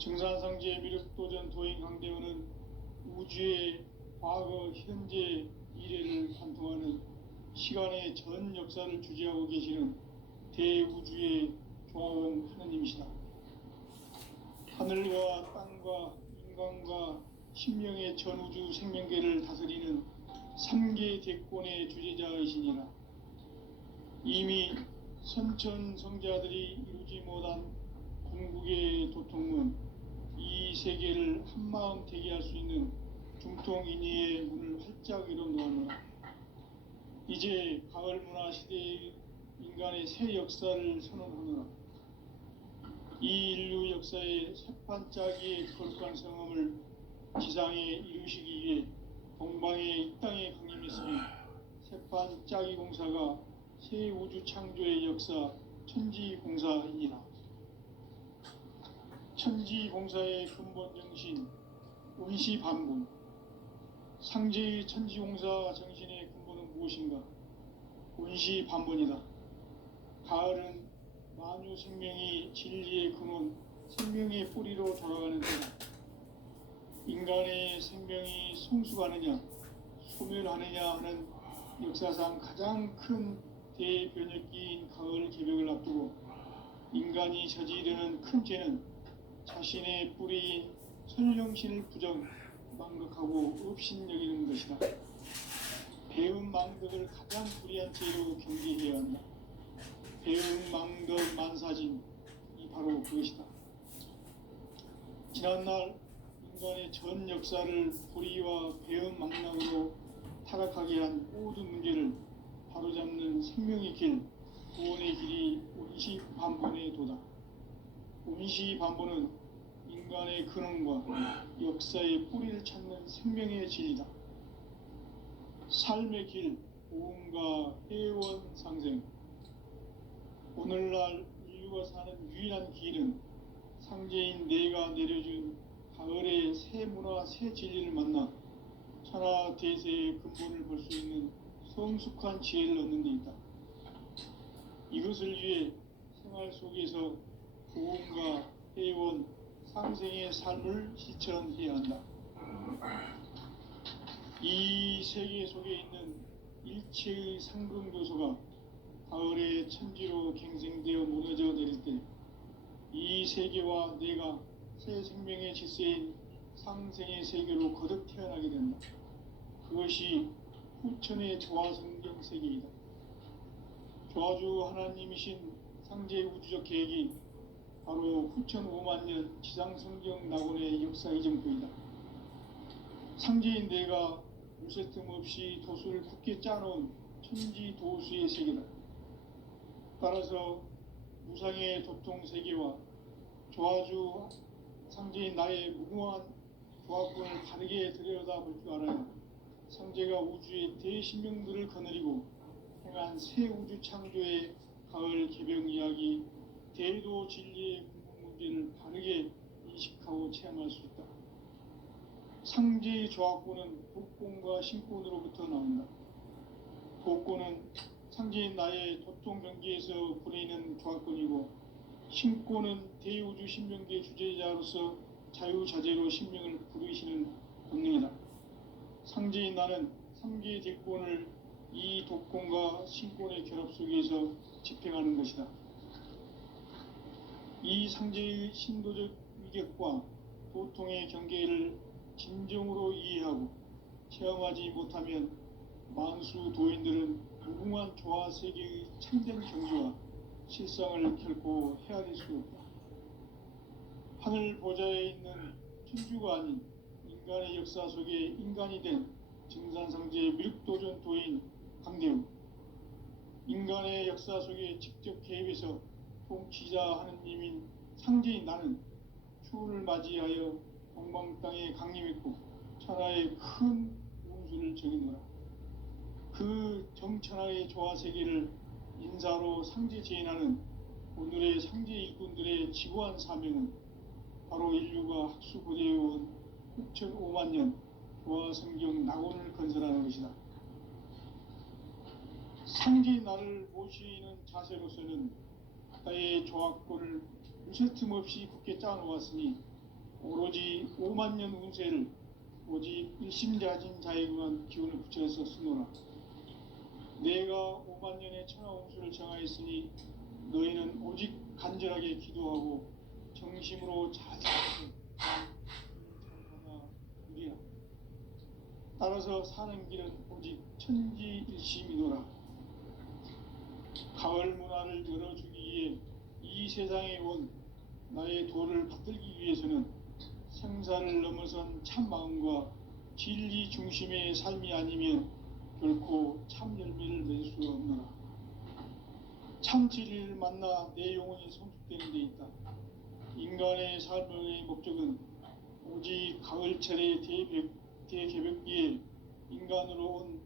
증산상제 미륵도전 도인 강대원은 우주의 과거, 현재, 미래를 관통하는 시간의 전 역사를 주재하고 계시는 대우주의 조화원 하느님이시다. 하늘과 땅과 인간과 신명의 전우주 생명계를 다스리는 3계 대권의 주재자이시니라. 이미 선천성자들이 이루지 못한 궁극의 도통은 이 세계를 한마음 되게 할 수 있는 중통인의의 문을 활짝 열어놓았노라. 이제 가을 문화 시대의 인간의 새 역사를 선언하노라. 이 인류 역사의 새판짜기의 거룩한 성함을 지상에 이루시기 위해 동방의 이 땅에 강림했으니 새판짜기 공사가 새 우주 창조의 역사 천지공사이니라. 천지공사의 근본 정신 운시반분. 상제의 천지공사 정신의 근본은 무엇인가? 운시반분이다. 가을은 만유 생명이 진리의 근원, 생명의 뿌리로 돌아가는 때다. 인간의 생명이 성숙하느냐, 소멸하느냐 하는 역사상 가장 큰 대변혁기인 가을 개벽을 앞두고 인간이 저지르는 큰 죄는 자신의 뿌리인 선령신을 부정, 망극하고 업신여기는 것이다. 배운 망덕을 가장 불의한 죄로 경계해야 한다. 배운 망덕 만사진, 이 바로 그것이다. 지난날 인간의 전 역사를 불의와 배운 망락으로 타락하게 한 모든 문제를 바로잡는 생명의 길, 구원의 길이 운시반본의 도다. 운시반본은 인간의 근원과 역사의 뿌리를 찾는 생명의 진리다. 삶의 길, 고음과 회원 상생. 오늘날 인류가 사는 유일한 길은 상제인 내가 내려준 가을의 새 문화, 새 진리를 만나 천하 대세의 근본을 볼 수 있는 성숙한 지혜를 얻는 데 있다. 이것을 위해 생활 속에서 고음과 회원, 상생의 삶을 실천해야 한다. 이 세계 속에 있는 일체의 상승교소가 가을의 천지로 갱생되어 무너져 내릴 때 이 세계와 내가 새 생명의 질서인 상생의 세계로 거듭 태어나게 된다. 그것이 후천의 조화성경 세계이다. 조화주 하나님이신 상제 우주적 계획이 바로 후천 5만 년 지상성경 낙원의 역사 이정표이다. 상제인 내가 무쇠 틈 없이 도수를 굳게 짜놓은 천지 도수의 세계다. 따라서 무상의 도통 세계와 조화주 상제인 나의 무궁한 조합권을 바르게 들여다볼 줄 알아야 상제가 우주의 대신명들을 거느리고 행한 새 우주 창조의 가을 개벽 이야기, 대도 진리의 궁극 문제를 바르게 인식하고 체험할 수 있다. 상제의 조합권은 복권과 신권으로부터 나온다. 복권은 상제인 나의 도통 경계에서 부리는 조합권이고, 신권은 대우주 신명계 주제자로서 자유자재로 신명을 부르시는 본능이다. 상제인 나는 3계 대권을 이 독권과 신권의 결합 속에서 집행하는 것이다. 이 상제의 신도적 위격과 도통의 경계를 진정으로 이해하고 체험하지 못하면 만수 도인들은 무궁한 조화세계의 참된 경지와 실상을 결코 헤아릴 수 없다. 하늘 보좌에 있는 천주가 아닌 인간의 역사 속에 인간이 된 증산상제 미륵도전 도인 강대우. 인간의 역사 속에 직접 개입해서 통치자 하느님인 상제인 나는 추운을 맞이하여 동방 땅에 강림했고 천하의 큰 운수를 정해노라. 그 정천하의 조화세계를 인사로 상제 제인하는 오늘의 상제 일꾼들의 지구한 사명은 바로 인류가 학수고대해온 후천 5만 년 조화성경 낙원을 건설하는 것이다. 상제 나를 모시는 자세로서는 나의 조합권을 무쇠 틈 없이 굳게 짜놓았으니 오로지 5만 년 운세를 오직 일심자진 자에게만 기운을 붙여서 쓰노라. 내가 5만 년의 천하 운수를 정하였으니 너희는 오직 간절하게 기도하고 정심으로 잘 살아서 받아 누리라. 따라서 사는 길은 오직 천지일심이노라. 가을 문화를 열어주기 위해 이 세상에 온 나의 도를 받들기 위해서는 생사를 넘어선 참마음과 진리 중심의 삶이 아니면 결코 참 열매를 맺을 수가 없노라. 참 진리를 만나 내 영혼이 성숙되는 데 있다. 인간의 삶의 목적은 오직 가을철의 대개벽기에 인간으로 온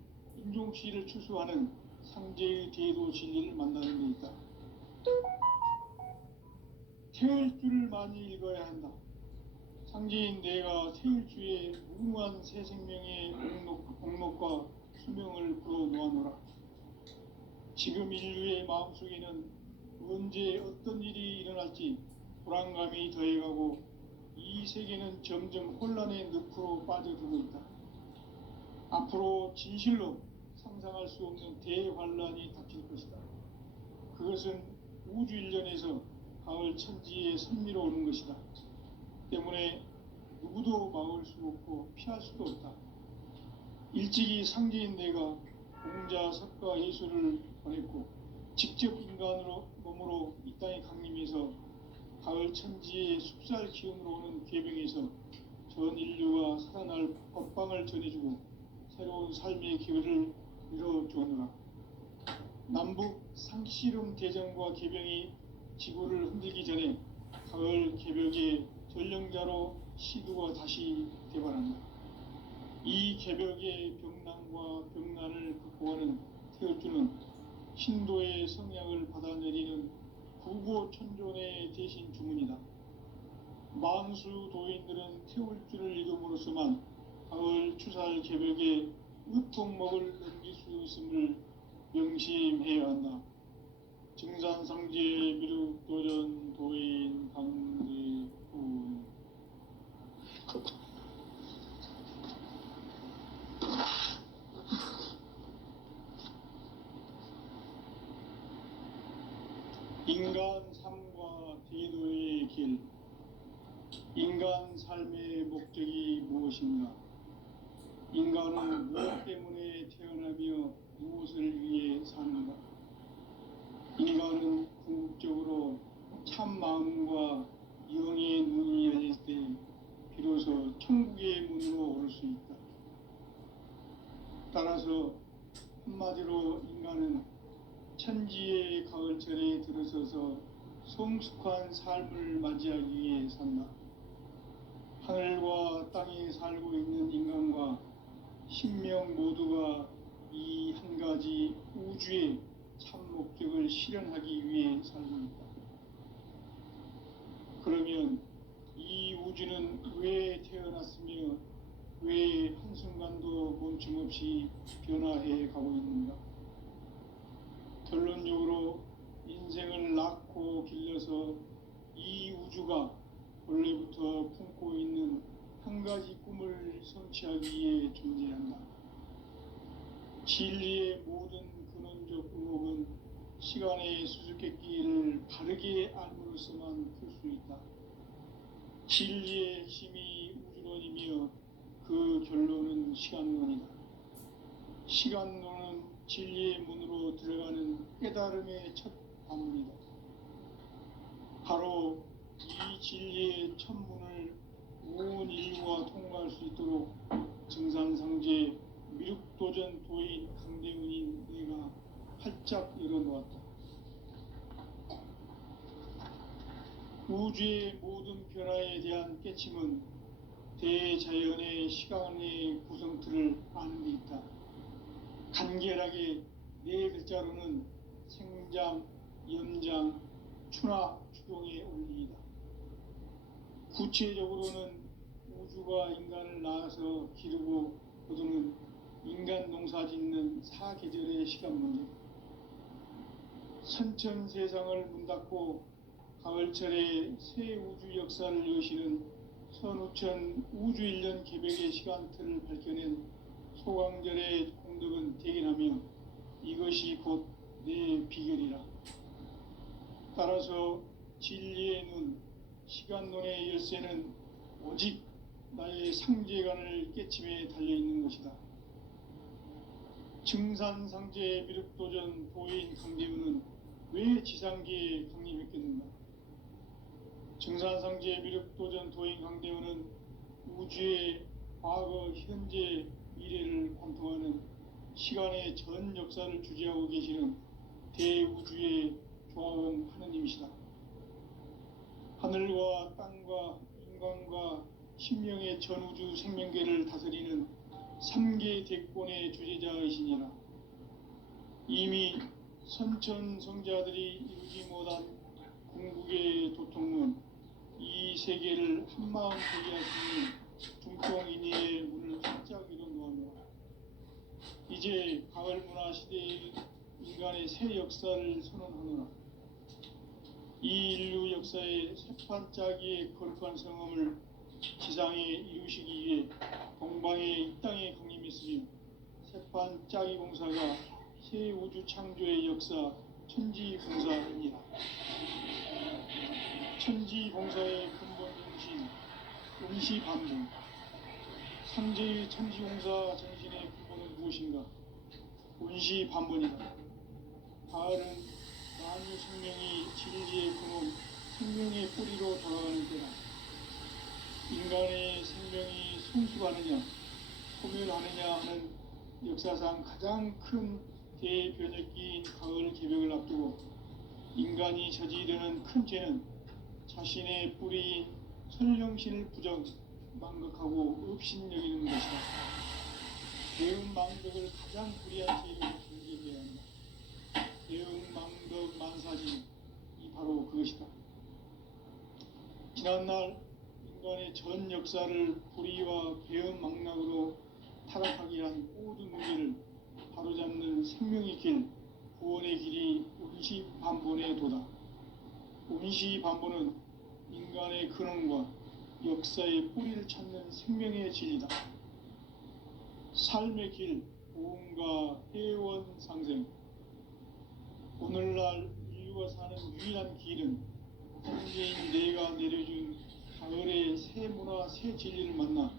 인종시를 추수하는 상제의 대도 진리를 만나는 데 있다. 태을 줄을 많이 읽어야 한다. 상제인 내가 태을주의 무궁한 새 생명의 옥록과 수명을 불어놓아노라. 지금 인류의 마음속에는 언제 어떤 일이 일어날지 불안감이 더해가고 이 세계는 점점 혼란의 늪으로 빠져들고 있다. 앞으로 진실로 상상할 수 없는 대환란이 닥칠 것이다. 그것은 우주 일련에서 가을 천지에 선미로 오는 것이다. 때문에 누구도 막을 수 없고 피할 수도 없다. 일찍이 상제인 내가 공자, 석가, 예수를 보냈고 직접 인간으로 몸으로 이 땅에 강림해서 가을 천지의 숲살 기운으로 오는 계병에서 전 인류가 살아날 법방을 전해주고 새로운 삶의 기회를 이뤄주었노라. 남북 상씨름 대전과 계병이 지구를 흔들기 전에 가을 개벽의 전령자로 시두가 다시 대발한다. 이 개벽의 병난과 병난을 극복하는 태을주는 신도의 성향을 받아내리는 구고천존의 대신 주문이다. 만수 도인들은 태울주를 읽음으로써만 가을 추살 개벽의 으통목을 넘길 수 있음을 명심해야 한다. 증산상제 미륵도전 도인 강제훈. 인간 삶과 대도의 길. 인간 삶의 목적이 무엇인가? 인간은 무엇 때문에 태어나며 무엇을 위해 사는가? 인간은 궁극적으로 참 마음과 영의 문이 열릴 때 비로소 천국의 문으로 오를 수 있다. 따라서 한마디로 인간은 천지의 가을철에 들어서서 성숙한 삶을 맞이하기 위해 산다. 하늘과 땅에 살고 있는 인간과 신명 모두가 이 한 가지 우주의 참 목적을 실현하기 위해 살고 있다. 그러면 이 우주는 왜 태어났으며 왜 한순간도 멈춤없이 변화해 가고 있는가? 결론적으로 인생을 낳고 길러서 이 우주가 원래부터 품고 있는 한 가지 꿈을 성취하기 위해 존재한다. 진리의 모든 근원적 의혹은 시간의 수수께끼를 바르게 알므로서만 풀 수 있다. 진리의 핵심이 우주론이며 그 결론은 시간론이다. 시간론은 진리의 문으로 들어가는 깨달음의 첫 관문이다. 바로 이 진리의 첫 문을 온 인류가 통과할 수 있도록 증산상제 미륵도전 도인 강대훈인 내가 활짝 열어놓았다. 우주의 모든 변화에 대한 깨침은 대자연의 시간의 구성틀을 아는 데 있다. 간결하게 네 글자로는 생장, 연장, 추나, 추동의 원리이다. 구체적으로는 우주가 인간을 낳아서 기르고 거두는 인간 농사 짓는 사계절의 시간 문제. 선천 세상을 문 닫고 가을철에 새 우주 역사를 여시는 선우천 우주일년 개벽의 시간틀을 밝혀낸 소강절의 공덕은 대견하며 이것이 곧 내 비결이라. 따라서 진리의 눈, 시간론의 열쇠는 오직 나의 상제관을 깨침에 달려있는 것이다. 증산상제 미륵도전 도인 강대우는 왜 지상계에 강림했겠는가? 증산상제 미륵도전 도인 강대우는 우주의 과거, 현재, 미래를 관통하는 시간의 전 역사를 주재하고 계시는 대우주의 조화원 하느님이시다. 하늘과 땅과 인간과 신명의 전우주 생명계를 다스리는 3계 대권의 주제자이시니라. 이미 선천성자들이 이루지 못한 궁극의 도통문, 이 세계를 한마음 되게 할 수 있는 중통인의의 문을 활짝 열어놓았노라. 이제 가을 문화 시대의 인간의 새 역사를 선언하노라. 이 인류 역사의 새판짜기의 거룩한 성함을 지상에 이루시기 위해 동방의 이 땅에 강림했으며 새판짜기 공사가 새 우주 창조의 역사 천지봉사입니다. 천지봉사의 근본 정신 음시반복. 상제의 천지공사 정신의 근본은 무엇인가? 운시반복이다. 가을은 만유 생명이 진리의 근원, 생명의 뿌리로 돌아가는 때다. 인간의 생명이 성숙하느냐, 소멸하느냐 하는 역사상 가장 큰 대변혁기인 가을 개벽을 앞두고 인간이 저지르는 큰 죄는 자신의 뿌리인 설령신을 부정, 망각하고 업신여기는 것이다. 대응망덕을 가장 불의한 죄로 경계해야 한다. 대응망덕 만사지, 이 바로 그것이다. 지난날 인간의 전 역사를 불의와 배은망락으로 타락하게 한 모든 문제를 바로잡는 생명의 길, 구원의 길이 운시반본의 도다. 운시반본은 인간의 근원과 역사의 뿌리를 찾는 생명의 진리다. 삶의 길, 보험과 회원 상생. 오늘날 인류가 사는 유일한 길은 상제인 내가 내려준 가을의 새 문화, 새 진리를 만나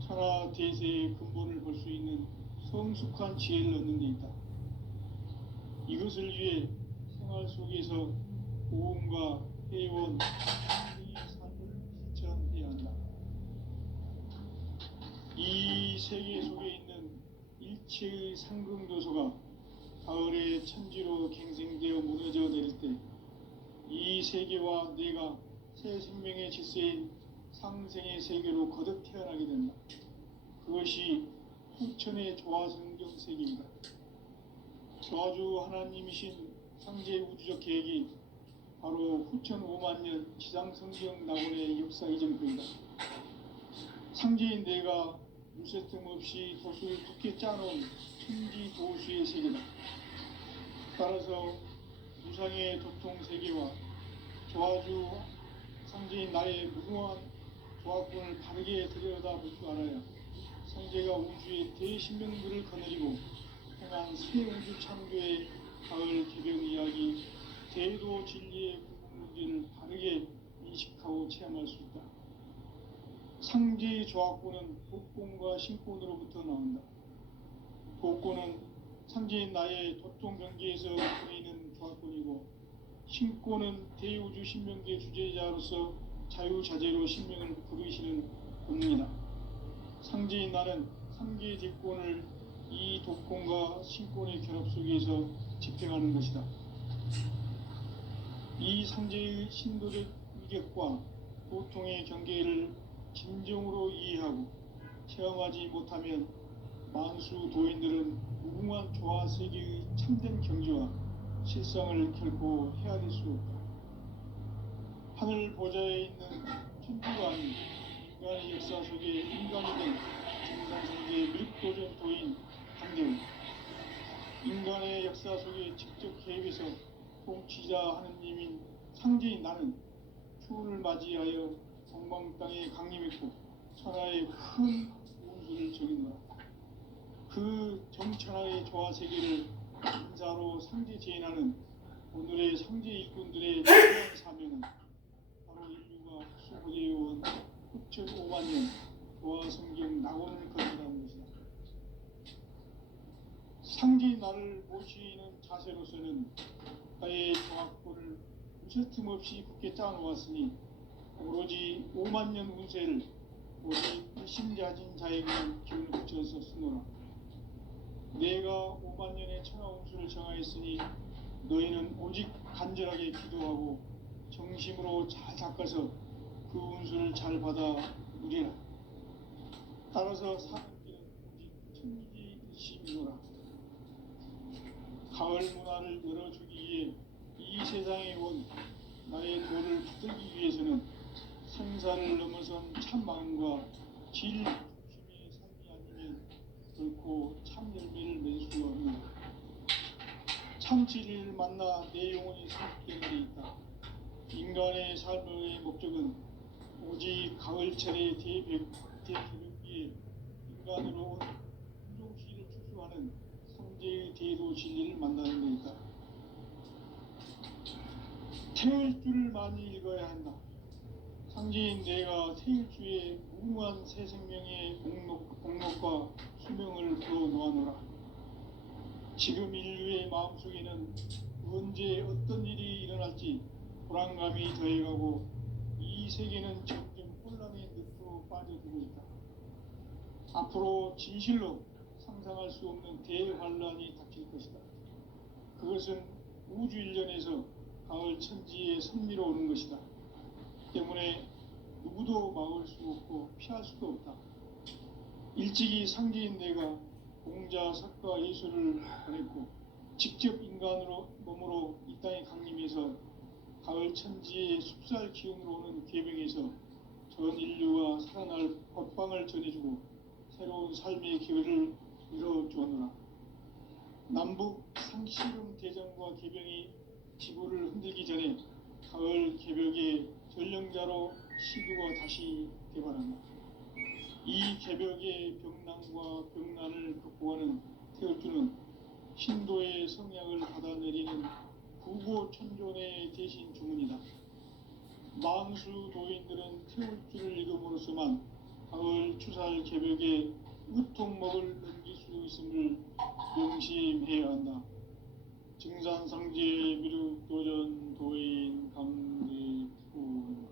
천하 대세의 근본을 볼 수 있는 성숙한 지혜를 얻는 데 있다. 이것을 위해 생활 속에서 보험과 회원, 이 삶을 실천해야 한다. 이 세계 속에 있는 일체의 상금도서가 가을의 천지로 갱생되어 무너져 내릴 때 이 세계와 내가 새 생명의 질서인 상생의 세계로 거듭 태어나게 된다. 그것이 후천의 조화성경 세계이다. 조화주 하나님이신 상제 우주적 계획이 바로 후천 5만 년 지상성경 낙원의 역사 이전표이다. 상제인 내가 물새틈 없이 도수를 두께 짜놓은 천지 도수의 세계다. 따라서 무상의 도통 세계와 조화주 상제인 나의 무궁한 조화권을 바르게 들여다볼 줄 알아야 상제가 우주의 대신명들을 거느리고 행한 새 우주 창조의 가을 개벽 이야기, 대도 진리의 궁극문제를 바르게 인식하고 체험할 수 있다. 상제의 조화권은 복권과 신권으로부터 나온다. 복권은 상제인 나의 도통 경계에서 보이는 조화권이고, 신권은 대우주 신명계 주제자로서 자유자재로 신명을 부르시는 본능이다. 상제인 나는 3개 대권을 이 도권과 신권의 결합 속에서 집행하는 것이다. 이 상제의 신도적 위격과 도통의 경계를 진정으로 이해하고 체험하지 못하면 만수 도인들은 무궁한 조화 세계의 참된 경지와 실상을 결코 헤아릴 수 없다. 하늘 보좌에 있는 천주관이 인간의 역사 속에 인간이 된 증산성계의 밀도전 도인 강대우, 인간의 역사 속에 직접 개입해서 통치자 하느님인 상제인 나는 추운을 맞이하여 동방 땅에 강림했고 천하의 큰 운수를 정했노라. 그 정천하의 조화 세계를 인자로 상제 제인하는 오늘의 상제 일꾼들의 중요한 사명은 바로 인류가 수고되어온 6,500만 년 조화 성경 낙원을 건설하는 것이다. 상제 나를 모시는 자세로서는 나의 조합권을 무쇠틈없이 굳게 짜놓았으니 오로지 5만 년 운세를 오직 일심자진 자에게만 기운을 붙여서 쓰노라. 내가 5만 년의 천하 운수를 정하였으니 너희는 오직 간절하게 기도하고 정심으로 잘 닦아서 그 운수를 잘 받아 누리라. 따라서 사는 길은 오직 천지 일심이노라. 가을 문화를 열어주기 위해 이 세상에 온 나의 도를 붙들기 위해서는 생사를 넘어선 참 마음과 질 중심의 삶이 아니면 결코 참 열매를 맺을 수가 없는 참 진리를 만나 내 영혼이 성숙되는 데 있다. 인간의 삶의 목적은 오직 가을철의 대개벽기에 인간으로 온 인종시를 추수하는 성제의 대도 진리를 만나는 데 있다. 태울 줄을 많이 읽어야 한다. 상제인 내가 태일주의 무궁한 새 생명의 공록과 수명을 풀어놓아노라. 지금 인류의 마음속에는 언제 어떤 일이 일어날지 불안감이 더해가고 이 세계는 점점 혼란의 늪으로 빠져들고 있다. 앞으로 진실로 상상할 수 없는 대환란이 닥칠 것이다. 그것은 우주 일련에서 가을 천지에 선미로 오는 것이다. 때문에 누구도 막을 수 없고 피할 수도 없다. 일찍이 상제인 내가 공자, 석가, 예수를 보냈고 직접 인간으로 몸으로 이 땅에 강림해서 가을 천지의 숲살 기운으로 오는 계명에서 전 인류가 살아날 법방을 전해주고 새로운 삶의 기회를 이뤄주었노라. 남북 상씨름 대전과 계병이 지구를 흔들기 전에 가을 개벽의 전령자로 시두가 다시 개발한다. 이 개벽의 병난과 병난을 극복하는 태울주는 신도의 성약을 받아내리는 구고천존의 대신 주문이다. 만수 노인들은 태울주를 읽음으로써만 가을 추살 개벽의 으통목을 넘길 수 있음을 명심해야 한다. 증산상제 미륵도전 도인 강대군.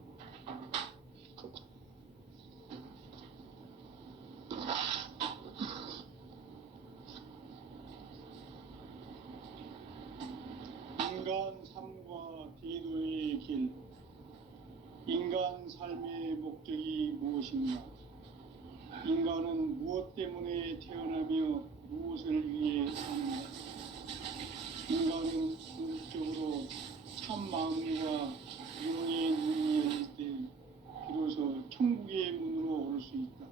인간 삶과 대도의 길. 인간 삶의 목적이 무엇인가? 인간은 무엇 때문에 태어나며 무엇을 위해 사는가? 인간은 궁극적으로 참 마음과 영의 눈이 열릴 때 비로소 천국의 문으로 오를 수 있다.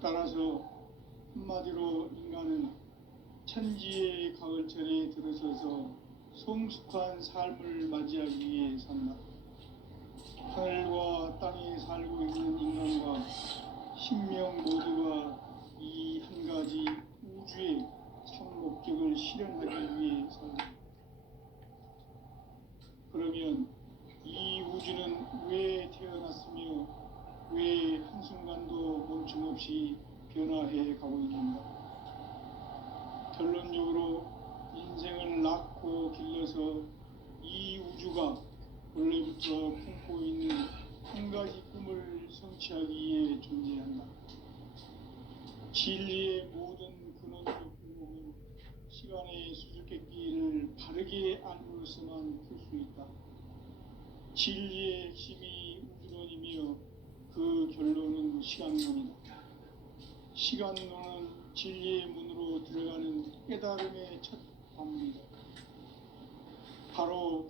따라서 한마디로 인간은 천지의 가을철에 들어서서 성숙한 삶을 맞이하기 위해 산다. 하늘과 땅에 살고 있는 인간과 신명 모두가 이 한 가지 우주의 참 목적을 실현하기 위해 산다. 그러면 이 우주는 왜 태어났으며 왜 한순간도 멈춤없이 변화해 가고 있는가? 결론적으로 인생을 낳고 길러서 이 우주가 원래부터 품고 있는 한 가지 꿈을 성취하기 위해 존재한다. 진리의 모든 근원적 궁극은 시간의 수수께끼를 바르게 알므로서만 풀 수 있다. 진리의 핵심이 우주론이며 그 결론은 시간론이다. 시간론은 진리의 문으로 들어가는 깨달음의 첫 관문이다. 바로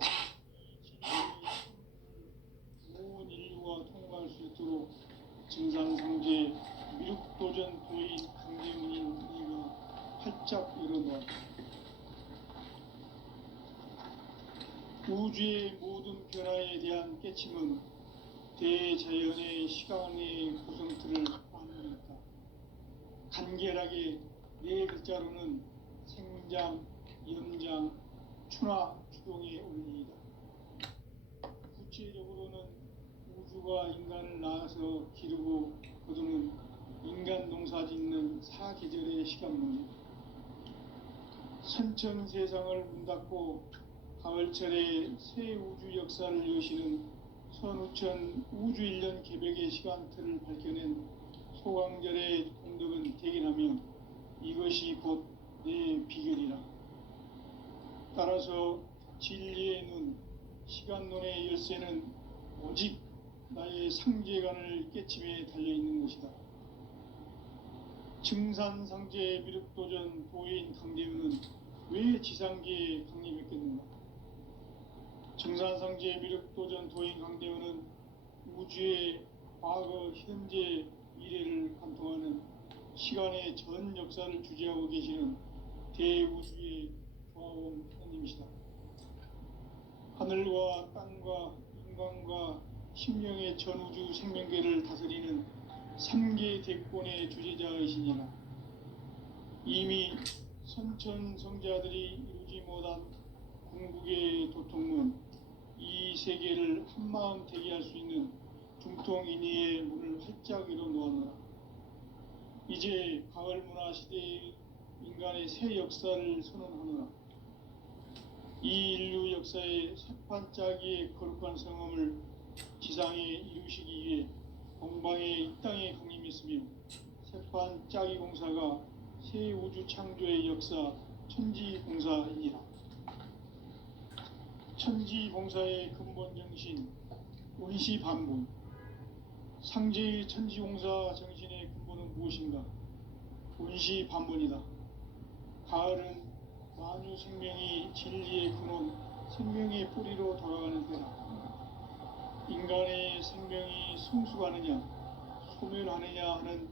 온 인류가 통과할 수 있도록 증산상제 미륵도전 도인 강대문인 이가 활짝 열어놓았다. 우주의 모든 변화에 대한 깨침은 대자연의 시간의 구성틀을 아닙니까? 간결하게 네 글자로는 생장, 연장, 추나 추동에 올립니다. 구체적으로는 우주가 인간을 낳아서 기르고 거두는 인간 농사 짓는 사계절의 시간문입니다. 선천 세상을 문 닫고 가을철에 새 우주 역사를 여시는 선우천 우주일년 개벽의 시간틀을 밝혀낸 소강절의 공덕은 대견하며 이것이 곧 내 비결이라. 따라서 진리의 눈, 시간론의 열쇠는 오직 나의 상제관을 깨침에 달려있는 것이다. 증산상제 미륵도전 도인 강대우는 왜 지상계에 강림했겠는가? 증산상제 미륵도전 도인 강대우는 우주의 과거, 현재, 미래를 관통하는 시간의 전 역사를 주재하고 계시는 대우주의 조화원 하나님이시다. 하늘과 땅과 인간과 심령의 전우주 생명계를 다스리는 3계 대권의 주제자이시니라. 이미 선천성자들이 이루지 못한 궁극의 도통문, 이 세계를 한마음 대기할 수 있는 중통인의의 문을 활짝 열어 놓았노라. 이제 가을 문화 시대의 인간의 새 역사를 선언하노라. 이 인류 역사의 새판짜기의 거룩한 성함을 지상에 이루시기 위해 공방에 이 땅에 강림했으며 새판짜기 공사가 새 우주 창조의 역사 천지봉사이니라. 천지봉사의 근본 정신 원시반본. 상제의 천지공사 정신의 근본은 무엇인가? 원시반본이다. 가을은 만유 생명이 진리의 근원, 생명의 뿌리로 돌아가는 때다. 인간의 생명이 성숙하느냐, 소멸하느냐 하는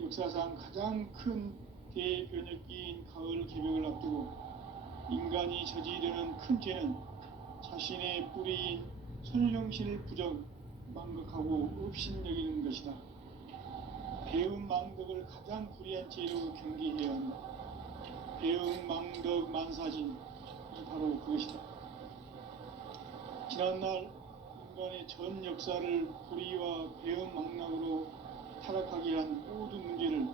역사상 가장 큰 대변혁기인 가을 개벽을 앞두고 인간이 저지르는 큰 죄는 자신의 뿌리인 설령신을 부정, 망극하고 업신여기는 것이다. 배움 망덕을 가장 불의한 죄로 경계해야 한다. 배움 망덕 만사진이 바로 그것이다. 지난날 인간의 전 역사를 불의와 배움 망락으로 타락하게 한 모든 문제를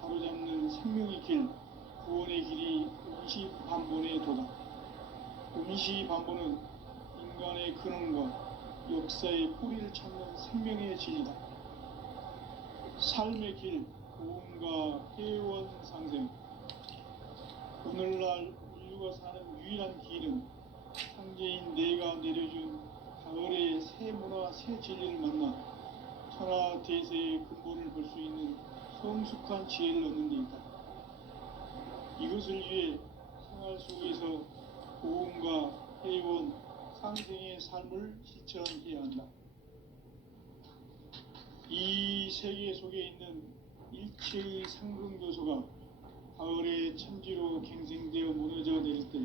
바로잡는 생명의 길, 구원의 길이 원시반본의 도다. 원시반본은 인간의 근원과 역사의 뿌리를 찾는 생명의 진리다. 삶의 길, 고음과 회원상생. 오늘날 인류가 사는 유일한 길은 상제인 내가 내려준 가을의 새 문화, 새 진리를 만나 천하 대세의 근본을 볼 수 있는 성숙한 지혜를 얻는 데 있다. 이것을 위해 생활 속에서 고음과 회원, 상생의 삶을 실천해야 한다. 이 세계 속에 있는 일체의 상승교소가 가을의 천지로 갱생되어 무너져 내릴 때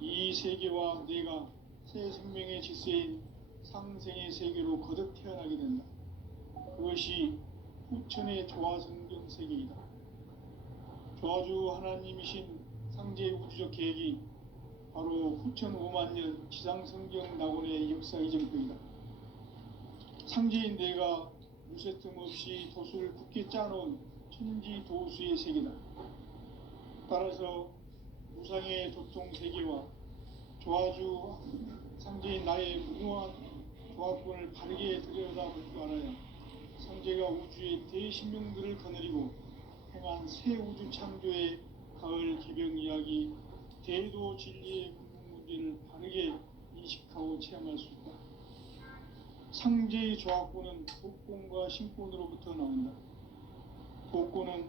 이 세계와 내가 새 생명의 질서인 상생의 세계로 거듭 태어나게 된다. 그것이 후천의 조화성경 세계이다. 조화주 하나님이신 상제 우주적 계획이 바로 후천 5만년 지상성경 낙원의 역사 이정표이다. 상제인 내가 무쇠 틈 없이 도수를 굳게 짜놓은 천지 도수의 세계다. 따라서 무상의 도통 세계와 조화주 상제인 나의 무궁한 조화권을 바르게 들여다볼 줄 알아야 상제가 우주의 대신명들을 거느리고 행한 새 우주 창조의 가을 개벽 이야기, 대도 진리의 근본 문제를 바르게 인식하고 체험할 수 있다. 상제의 조화권은 독권과 신권으로부터 나온다. 독권은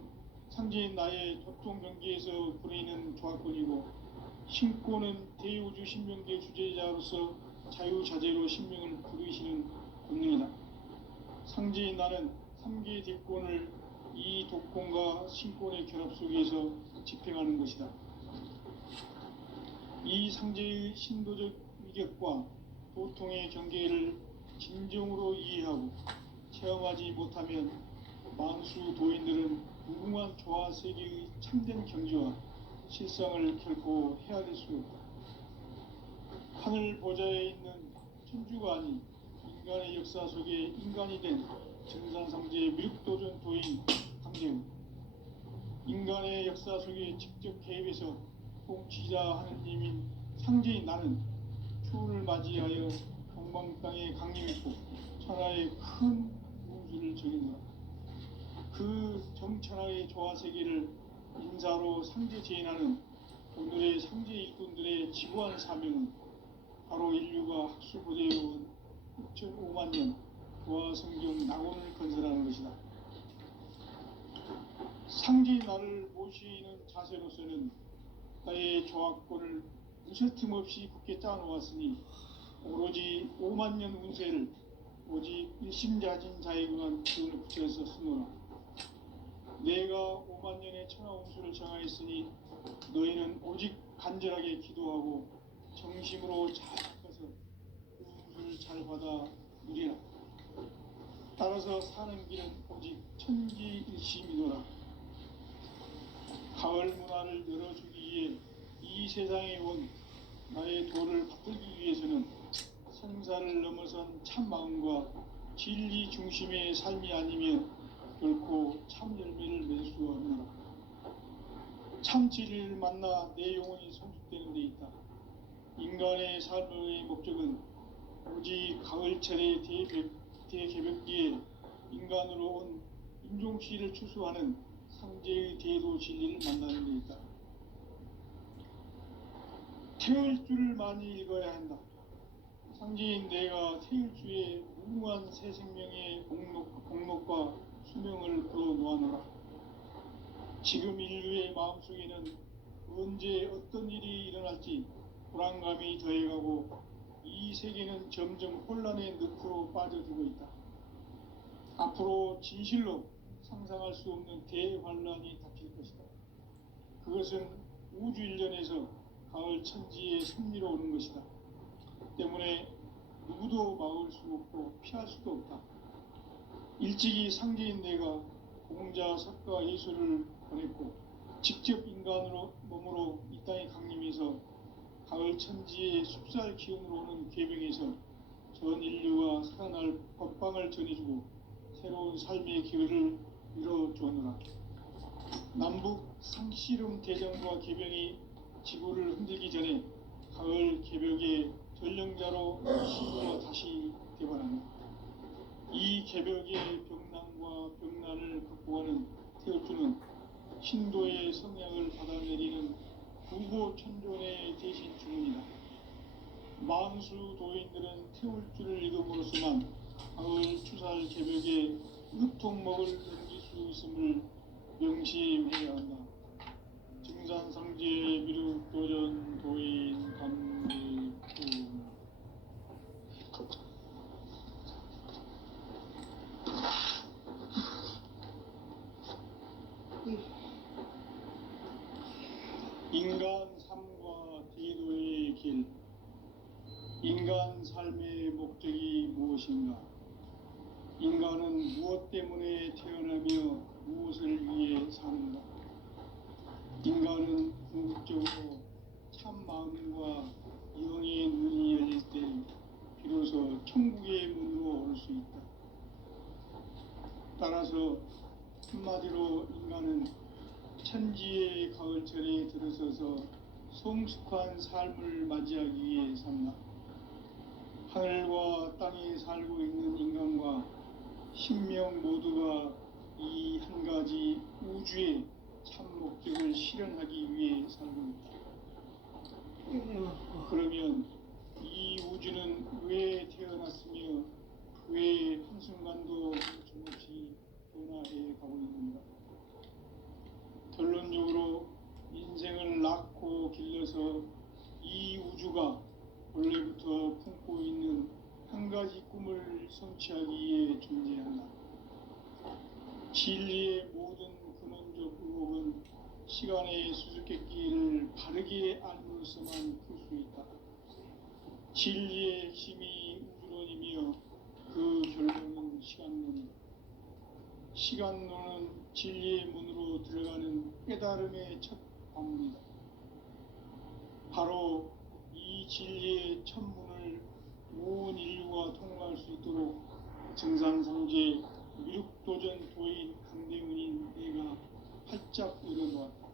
상제인 나의 도통 경계에서 부리는 조화권이고, 신권은 대우주 신명계 주제자로서 자유자재로 신명을 부르시는 권능이다. 상제인 나는 3개 대권을 이 독권과 신권의 결합 속에서 집행하는 것이다. 이 상제의 신도적 위격과 도통의 경계를 진정으로 이해하고 체험하지 못하면 만수 도인들은 무궁한 조화 세계의 참된 경지와 실상을 결코 헤아릴 수 없다. 하늘 보좌에 있는 천주가 아닌 인간의 역사 속에 인간이 된 증산상제의 미륵도전 도인 강재훈, 인간의 역사 속에 직접 개입해서 통치자 하느님인 상제인 나는 추후를 맞이하여 동방땅에 강림했고 천하의 큰 우주를 정의노라. 그 정천하의 조화세계를 인사로 상제 제인하는 오늘의 상제 일꾼들의 지구한 사명은 바로 인류가 학술부대해온 6,5만 년 조화성경 낙원을 건설하는 것이다. 상제의 나를 모시는 자세로서는 나의 조화권을 무쇠틈 없이 굳게 짜놓았으니 오로지 5만 년 운세를 오직 일심자진 자에게만 기운을 붙여서 쓰노라. 내가 5만 년의 천하 운수를 정하였으니 너희는 오직 간절하게 기도하고 정심으로 잘 닦아서 그 운수를 잘 받아 누리라. 따라서 사는 길은 오직 천지일심이노라. 가을 문화를 열어주기 위해 이 세상에 온 나의 도를 받들기 위해서는 생사를 넘어선 참 마음과 진리 중심의 삶이 아니면 결코 참 열매를 맺을 수가 없노라. 참 진리를 만나 내 영혼이 성숙되는 데 있다. 인간의 삶의 목적은 오직 가을철의 대개벽기에 인간으로 온 인종씨를 추수하는 상제의 대도 진리를 만나는 데 있다. 태을 줄을 많이 읽어야 한다. 상제인 내가 태일주의 무궁한 새 생명의 공목과 수명을 걸어 놓아노라. 지금 인류의 마음속에는 언제 어떤 일이 일어날지 불안감이 더해가고 이 세계는 점점 혼란의 늪으로 빠져들고 있다. 앞으로 진실로 상상할 수 없는 대환란이 닥칠 것이다. 그것은 우주 일련에서 가을 천지의 섭리로 오는 것이다. 때문에 누구도 막을 수 없고 피할 수도 없다. 일찍이 상제인 내가 공자, 석가, 예수를 보냈고 직접 인간으로 몸으로 이 땅에 강림해서 가을 천지의 숲살 기운으로 오는 계병에서 전 인류가 살아날 법방을 전해주고 새로운 삶의 기회를 이뤄주었노라. 남북 상씨름 대전과 계병이 지구를 흔들기 전에 가을 개벽의 전령자로 신부가 다시 개발한다. 이 개벽의 병난과 병난을 극복하는 태엽주는 신도의 성향을 받아내리는 구고천존의 대신 주문이다. 만수 도인들은 태울주를 읽음으로써만 가을 추살 개벽의 으통먹을 넘길 수 있음을 명심해야 한다. 증산상제의 미륵도전 도인 감리품. 인간 삶과 대도의 길. 인간 삶의 목적이 무엇인가? 인간은 무엇 때문에 태어나며 무엇을 위해 사는가? 인간은 궁극적으로 참 마음과 영의 눈이 열릴 때 비로소 천국의 문으로 올 수 있다. 따라서 한마디로 인간은 천지의 가을철에 들어서서 성숙한 삶을 맞이하기 위해 산다. 하늘과 땅에 살고 있는 인간과 신명 모두가 이 한 가지 우주의 참 목적을 실현하기 위해 살고 있다. 그러면 이 우주는 왜 태어났으며 왜 한순간도 멈춤없이 변화해 가고 있는가? 결론적으로 인생을 낳고 길러서 이 우주가 원래부터 품고 있는 한 가지 꿈을 성취하기 위해 존재한다. 진리의 모든 근원적 의혹은 시간의 수수께끼를 바르게 알므로서만 풀 수 있다. 진리의 핵심이 우주론이며 그 결론은 시간론이다. 시간론은 진리의 문으로 들어가는 깨달음의 첫 관문이다. 바로 이 진리의 첫 문을 온 인류가 통과할 수 있도록 증산상제 미륵도전 도인 강대문인 내가 활짝 열어놓았다.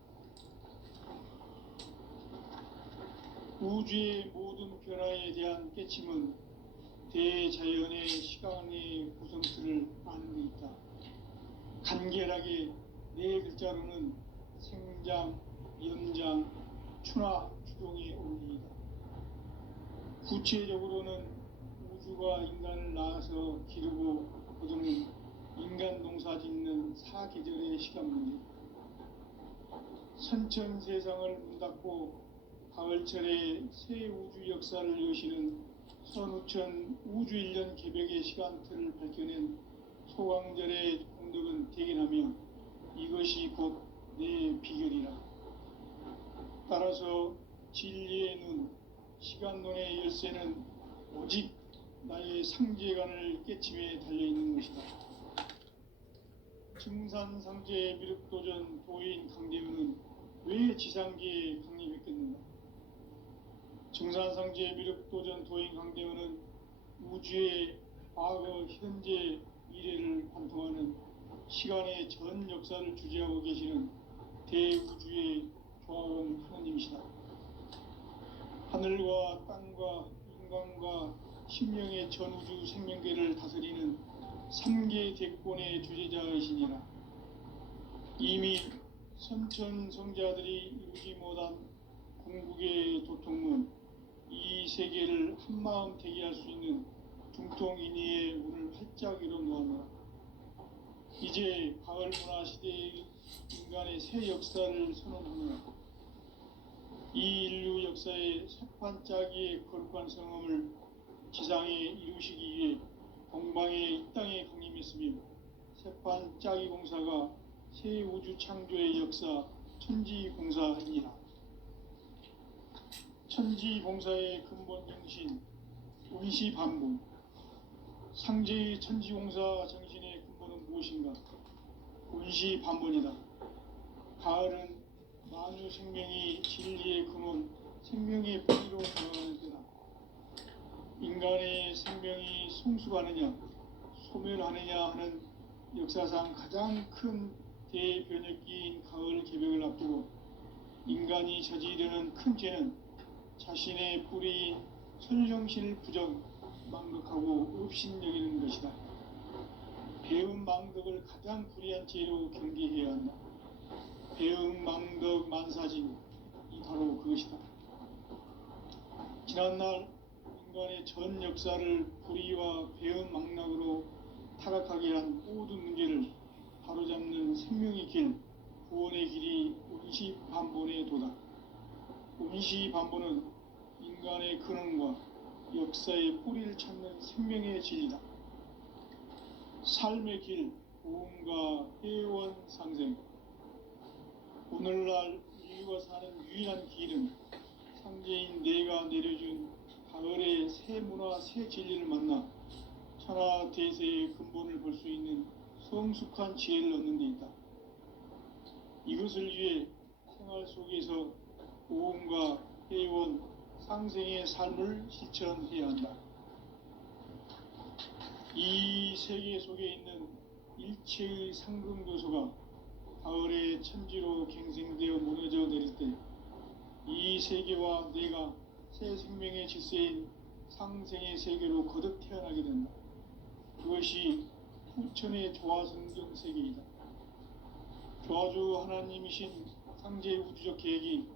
우주의 모든 변화에 대한 깨침은 대자연의 시간의 구성틀을 아는 데 있다. 간결하게 네 글자로는 생장, 연장, 추나 추동의 원리이다. 구체적으로는 우주가 인간을 낳아서 기르고 거두는 인간 농사 짓는 사계절의 시간 문제, 선천 세상을 문 닫고 가을철에 새 우주 역사를 여시는 선우천 우주 1년 개벽의 시간틀을 밝혀낸 소강절의 공덕은 대견하며 이것이 곧 내 비결이라. 따라서 진리의 눈, 시간론의 열쇠는 오직 나의 상제관을 깨침에 달려있는 것이다. 증산상제 미륵도전 도인 강대문은 왜 지상계에 강림했겠는가? 증산상제 미륵도전 도인 강대문은 우주의 과거, 현재, 미래를 관통하는 시간의 전 역사를 주재하고 계시는 대우주의 조화원 하느님이시다. 하늘과 땅과 인간과 심령의 전우주 생명계를 다스리는 3계 대권의 주재자이시니라. 이미 선천성자들이 이루지 못한 궁극의 도통문, 이 세계를 한마음 되게 할 수 있는 중통인의의 문을 활짝 열어놓았노라. 이제 가을 문화 시대의 인간의 새 역사를 선언하노라. 이 인류 역사의 새판짜기의 거룩한 성함을 지상에 이루시기 위해 동방의 이 땅에 강림했으며 새판짜기 공사가 새 우주 창조의 역사 천지공사이니라. 천지공사의 근본 정신 운시반분, 상제의 천지공사 정신의 근본은 무엇인가? 운시반분이다. 가을은 만유 생명이 진리의 근원, 생명의 뿌리로 들어가는 때다. 인간의 생명이 성숙하느냐, 소멸하느냐 하는 역사상 가장 큰 대변혁기인 가을 개벽을 앞두고 인간이 저지르는 큰 죄는 자신의 뿌리인 설령신을 부정, 망극하고 업신여기는 것이다. 배음 망덕을 가장 불의한 죄로 경계해야 한다. 배음 망덕 만사진, 이 바로 그것이다. 지난날 인간의 전 역사를 불의와 배음 망락으로 타락하게 한 모든 문제를 바로잡는 생명의 길, 구원의 길이 운시반본의 도다. 운시반본은 인간의 근원과 역사의 뿌리를 찾는 생명의 진리다. 삶의 길, 고음과 회원 상생. 오늘날 인류가 사는 유일한 길은 상제인 내가 내려준 가을의 새 문화, 새 진리를 만나 천하 대세의 근본을 볼 수 있는 성숙한 지혜를 얻는 데 있다. 이것을 위해 생활 속에서 고음과 회원, 상생의 삶을 실천해야 한다. 이 세계 속에 있는 일체의 상승교소가 가을의 천지로 갱생되어 무너져 내릴 때 이 세계와 내가 새 생명의 질서인 상생의 세계로 거듭 태어나게 된다. 그것이 후천의 조화성경 세계이다. 조화주 하나님이신 상제 우주적 계획이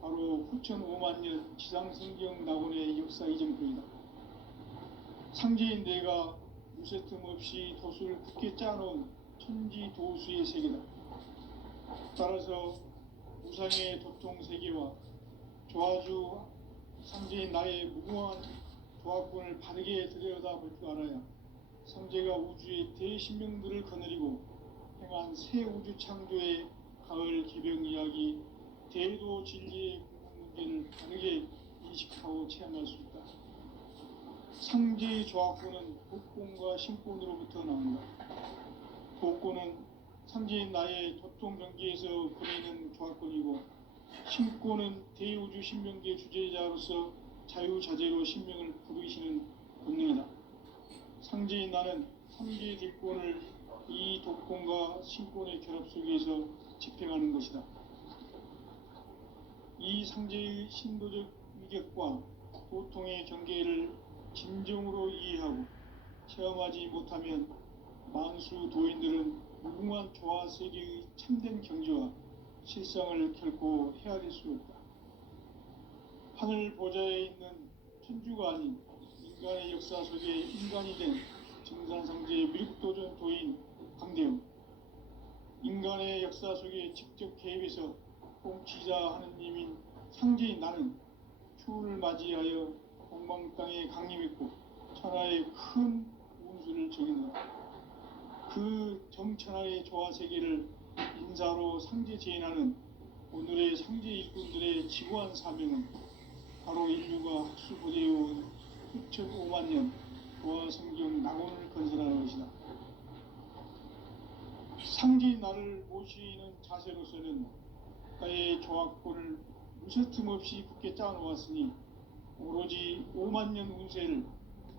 바로 후천 5만년 지상성경 낙원의 역사 이정표이다. 상제인 내가 무쇠 틈 없이 도수를 굳게 짜놓은 천지 도수의 세계다. 따라서 우상의 도통 세계와 조화주 상제인 나의 무궁한 조합권을 바르게 들여다볼 줄 알아야 상제가 우주의 대신명들을 거느리고 행한 새 우주 창조의 가을 개벽 이야기, 대도 진리의 궁극 문제를 바르게 인식하고 체험할 수 있다. 상제의 조합권은 독권과 신권으로부터 나온다. 독권은 상제인 나의 도통 경계에서 보내는 조합권이고, 신권은 대우주 신명계 주제자로서 자유자재로 신명을 부르시는 본능이다. 상제인 나는 상제의 딜권을 이 독권과 신권의 결합 속에서 집행하는 것이다. 이 상제의 신도적 위격과 도통의 경계를 진정으로 이해하고 체험하지 못하면 만수 도인들은 무궁한 조화 세계의 참된 경지와 실상을 결코 헤아릴 수 없다. 하늘 보좌에 있는 천주가 아닌 인간의 역사 속에 인간이 된 증산상제의 미륵도전 도인 강대웅, 인간의 역사 속에 직접 개입해서 통치자 하느님인 상제인 나는 추운을 맞이하여 동방 땅에 강림했고 천하의 큰 운수를 정했노라. 그 정천하의 조화세계를 인사로 상제 제인하는 오늘의 상제 일꾼들의 지구한 사명은 바로 인류가 학수고대해온 수천 5만 년 조화성경 낙원을 건설하는 것이다. 상제인 나를 모시는 자세로서는 나의 조합권을 무쇠틈 없이 굳게 짜놓았으니 오로지 5만 년 운세를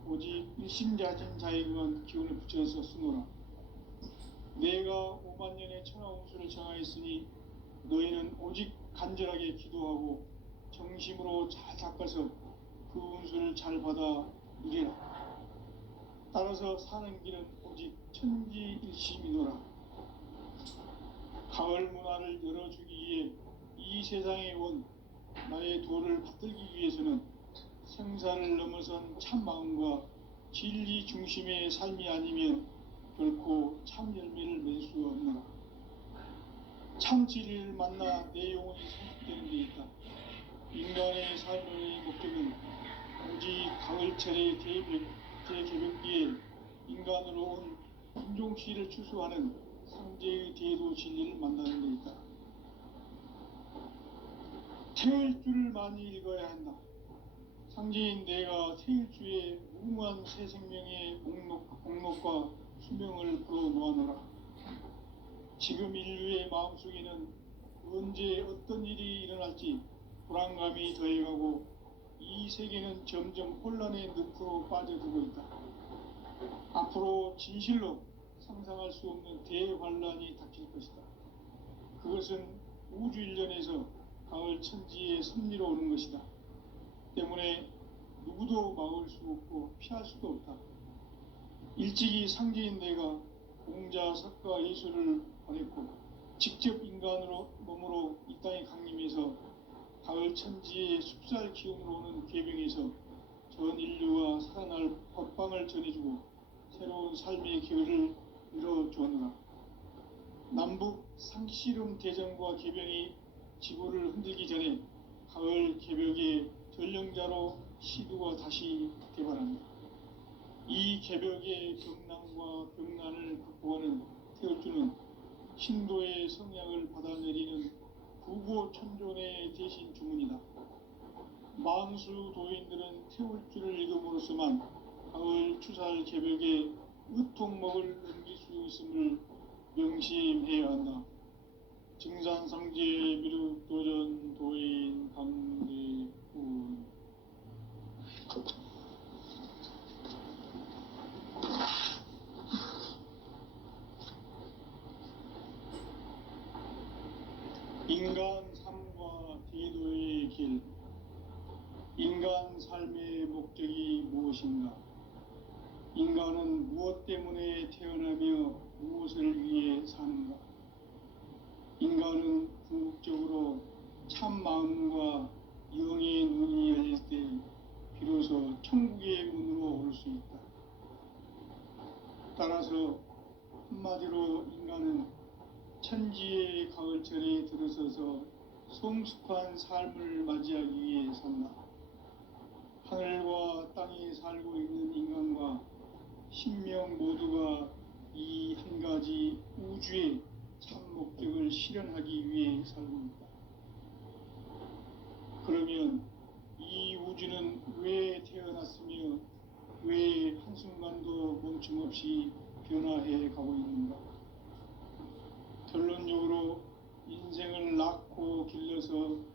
오직 일심자진 자에게만 기운을 붙여서 쓰노라. 내가 5만 년의 천하 운수를 정하였으니 너희는 오직 간절하게 기도하고 정심으로 잘 닦아서 그 운수를 잘 받아 누리라. 따라서 사는 길은 오직 천지일심이노라. 가을 문화를 열어주기 위해 이 세상에 온 나의 도를 받들기 위해서는 생사를 넘어선 참 마음과 진리 중심의 삶이 아니면 결코 참 열매를 맺을 수 없노라. 참 진리를 만나 내 영혼이 성숙되는 데 있다. 인간의 삶의 목적은 오직 가을철의 대개벽기에 인간으로 온 인종시를 추수하는 상제의 대도 진리를 만나는 데 있다. 태일주를 많이 읽어야 한다. 상제인 내가 태일주의 무궁한 새 생명의 목록과 수명을 풀어 놓아노라. 지금 인류의 마음속에는 언제 어떤 일이 일어날지 불안감이 더해가고 이 세계는 점점 혼란의 늪으로 빠져들고 있다. 앞으로 진실로 상상할 수 없는 대환란이 닥칠 것이다. 그것은 우주 일련에서 가을 천지의 섭리로 오는 것이다. 때문에 누구도 막을 수 없고 피할 수도 없다. 일찍이 상제인 내가 공자, 석가, 예수를 보냈고 직접 인간으로 몸으로 이 땅에 강림해서 가을 천지의 숲살 기운으로 오는 궤병에서 전 인류가 살아날 법방을 전해주고 새로운 삶의 기회를 이뤄주었노라. 남북 상씨름 대전과 개병이 지구를 흔들기 전에 가을 개벽의 전령자로 시두가 다시 개발합니다. 이 개벽의 경난과 병난을 극복하는 태울주는 신도의 성약을 받아내리는 구고천존의 대신 주문이다. 만수 도인들은 태울주를 읽음으로써만 가을 추살 개벽의 의통목을 넘길 수 있음을 명심해야 한다. 증산상제 미륵도전 도인 강대훈. 인간 삶과 대도의 길. 인간 삶의 목적이 무엇인가? 인간은 무엇 때문에 태어나며 무엇을 위해 사는가? 인간은 궁극적으로 참 마음과 영의 눈이 열릴 때 비로소 천국의 문으로 올 수 있다. 따라서 한마디로 인간은 천지의 가을철에 들어서서 성숙한 삶을 맞이하기 위해 산다. 하늘과 땅에 살고 있는 인간과 신명 모두가 이 한 가지 우주의 참 목적을 실현하기 위해 살고 있다. 그러면 이 우주는 왜 태어났으며 왜 한순간도 멈춤없이 변화해 가고 있는가? 결론적으로 인생을 낳고 길러서